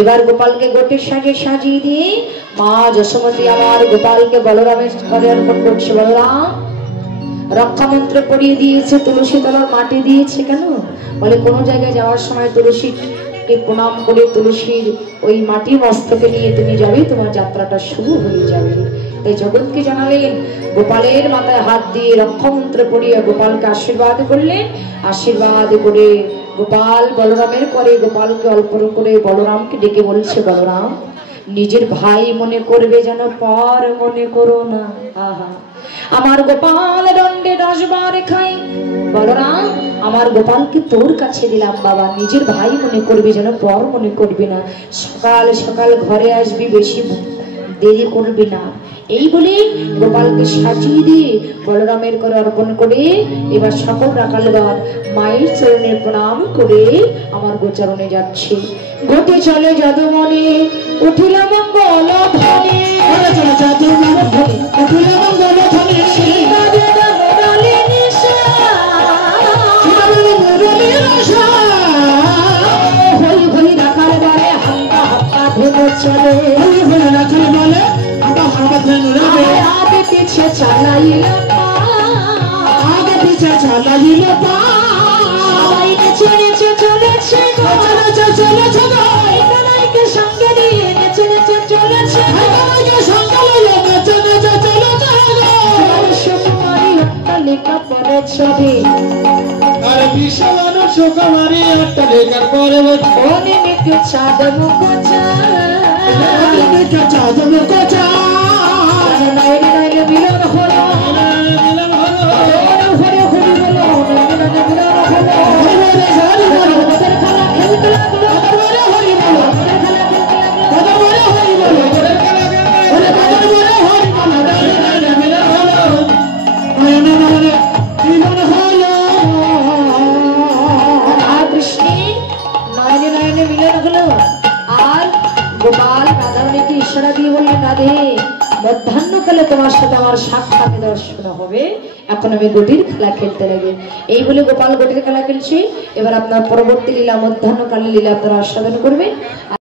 এবার গোপালকে গোটের সাজে সাজিয়ে দিয়ে মা যশোমতী আমার গোপালকে বলরামের ঘরে অর্পণ করছে। বলরাম রক্ষা মন্ত্র পড়িয়ে দিয়েছে, তুলসী তলার মাটি দিয়েছে। কেন বলে কোনো জায়গায় যাওয়ার সময় তুলসীকে প্রণাম করে তুলসীর ওই মাটি মস্তকে নিয়ে তুমি যাবে, তোমার যাত্রাটা শুরু হয়ে যাবে। তাই জগৎকে জানালেন, গোপালের মাথায় হাত দিয়ে রক্ষা মন্ত্র পড়িয়ে গোপালকে আশীর্বাদ করলেন। আশীর্বাদ করে গোপাল বলরামের করে গোপালকে অল্প করে বলরামকে ডেকে বলছে, বলরাম নিজের ভাই মনে করবে যেন পর মনে করো না। আহা আমার গোপাল দণ্ডে 10 বার খাই। বলরাম আমার গোপালকে তোর কাছে দিলাম বাবা, নিজের ভাই মনে করবি যেন পর মনে করবি না। সকাল সকাল ঘরে আসবি, বেশি দেরি করবি না। এই বলে গোপালকে সাজিয়ে দিয়ে বলরামের করে অর্পণ করে এবার সকল রাখালগণ মায়ের চরণে প্রণাম করে আমার গোচরণে যাচ্ছে। ঘটে চলে যদুমণি উঠিল মঙ্গল ধ্বনি, आगे पीछे चलाइल नेचे नेचे चलेছে ভাইকে সঙ্গে নিয়ে নেচে নেচে চলেছে। সুকুমারী অট্টালিকা পরে ছবি, আরে বিশাল সুকুমারী অট্টালিকার পরে অনেক চাঁদ মুখ চাঁদ মুখ মিলন হলো গোপাল রাধারানীকে ইশারা দিয়ে বললেন, রাধে মধ্যাহ্নকালে তোমার সাথে আমার সাক্ষাৎ দর্শন হবে, এখন আমি গোটির খেলা খেলতে লাগে। এই বলে গোপাল গোটির খেলা খেলছে। এবার আপনার পরবর্তী লীলা মধ্যাহ্নকালে লীলা আপনারা আস্বাদন করবেন।